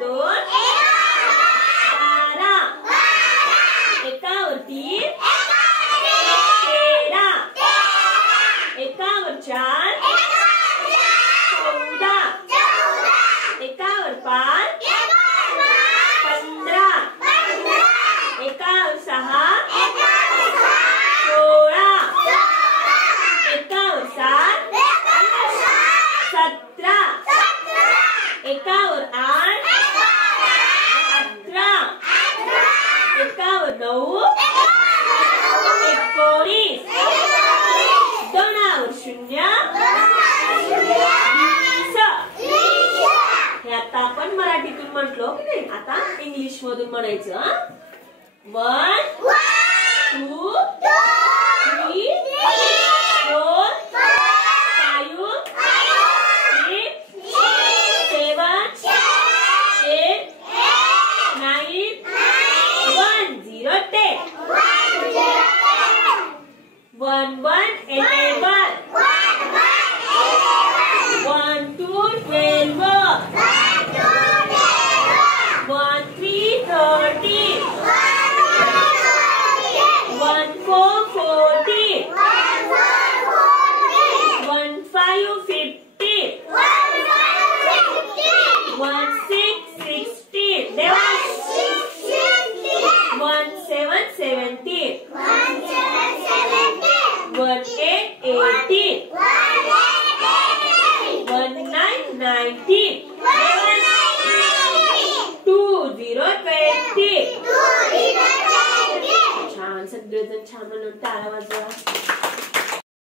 2 12 एकावर 3 13 एकावर 4 14 एकावर 5 15 एकावर 6 16 एकावर 7 17 एकावर 8 18 एकावर 9 19 दोनावर 0 हे आता आपण मराठीतून म्हटलो की नाही. आता इंग्लिश मधून म्हणायचं. 1 2 3 4 5 6 7 8 9 1 0 10 1 1 11 1 2 12 1 3 13 1 4 14 1 5 15 1 6 16 1 7 17 1 8 18 1 9 19 2 0 20 छान. सगळेजण छान म्हणून टाळ्या वाजवा.